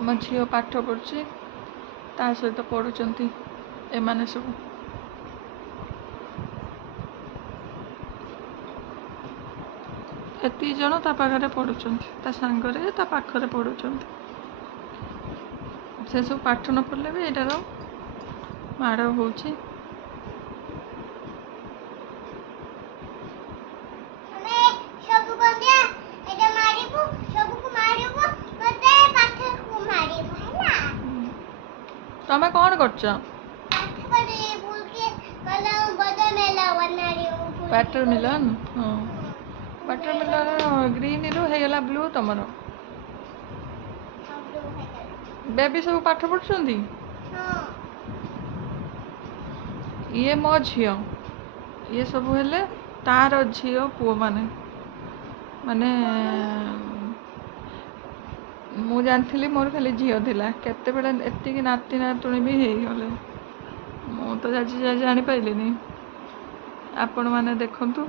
ମୋ ଝିଅ ପାଠ ପଢ଼ୁଛି, ତା ସହିତ ପଢ଼ୁଛନ୍ତି ଏମାନେ ସବୁ। ଏତିକି ଜଣ ତା ପାଖରେ ପଢ଼ୁଛନ୍ତି, ତା ସାଙ୍ଗରେ ତା ପାଖରେ ପଢ଼ୁଛନ୍ତି। ସେ ସବୁ ପାଠ ନ ପଢ଼ିଲେ ବି ଏଇଟାର ମାଡ଼ ହେଉଛି। ତମେ କ'ଣ କରୁଛ? ୱାଟରମିଲନ୍। ହଁ, ୱାଟରମିଲନ୍ ଗ୍ରୀନରୁ ହେଇଗଲା ବ୍ଲୁ ତମର। ବେବି ସବୁ ପାଠ ପଢ଼ୁଛନ୍ତି। ଇଏ ମୋ ଝିଅ, ଇଏ ସବୁ ହେଲେ ତାର ଝିଅ ପୁଅମାନେ। ମାନେ ମୁଁ ଜାଣିଥିଲି ମୋର ଖାଲି ଝିଅ ଥିଲା, କେତେବେଳେ ଏତିକି ନାତି ନାତୁଣୀ ବି ହେଇଗଲେ। ମୁଁ ତ ଜାଣିପାରିଲିନି। ଆପଣମାନେ ଦେଖନ୍ତୁ।